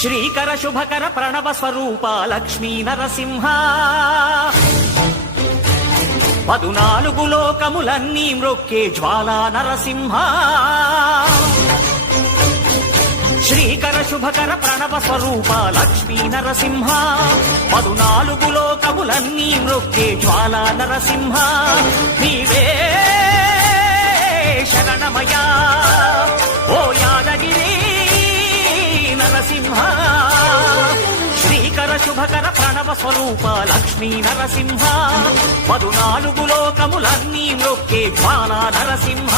శ్రీకర శుభకర ప్రణవ స్వరూప లక్ష్మీ నరసింహ 14 లోకములన్నీ మ్రొక్కే జ్వాలా నరసింహ శ్రీకర శుభకర ప్రణవ స్వరూప లక్ష్మీ నరసింహ 14 లోకములన్నీ మ్రొక్కే జ్వాలా నరసింహ నీవే శరణమయా ఓ యాదగిరి నరసింహ శ్రీకర శుభకర ప్రణవ స్వరూప లక్ష్మీ నరసింహ 14 లోకములన్నీ మ్రొక్కే జ్వాలా నరసింహ